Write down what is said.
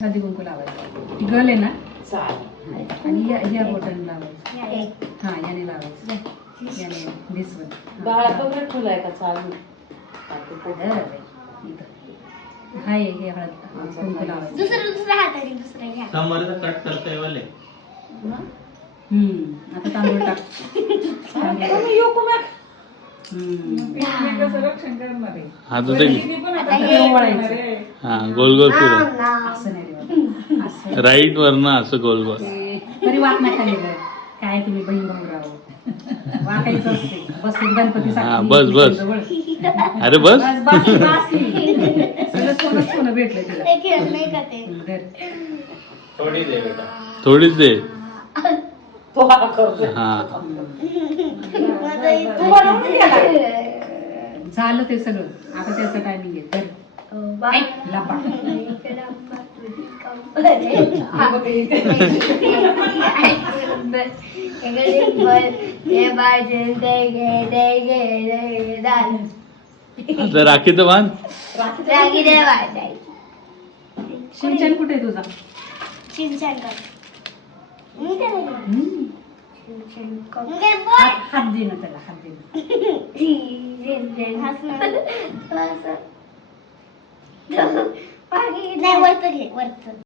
हळदी कुंकू लावायचं. ती गल आहे ना आणि या बोटाने लावायचं. हा याने लावायचं. याने भिसवून बाळा पगड ठेवलाय का चालू हाय हे हळद कुंकू लावायचं. दुसऱ्या हाताने दुसऱ्या घ्या. समोरचं कट करतोय वाले. आता तांदूळ टाक. रक्षण करणार आहे. हा तो ते हा गोल गोल फिरव. असं नाही रे बाबा. असं. राईट वरनं असं गोल गोल. तरी वाट नाही खाली गं. काय तुम्ही बहीण भाऊ राहो वाटायचं असते. बस गणपती हा बस बस. अरे बस. सगळं सोनं भेटलं तिला. ते खेळ नाही का ते? थोडीच दे बेटा. थोडीच दे. तो हा करतोय. हा झालं ते सगळं. आता त्याचं टायमिंग आहे. तर लपा. आता राखीचं बांध. शिवचन कुठे आहे तुझा? चिंचन कर. हात दे ना त्याला. हात दे नाही वरत घे वरत.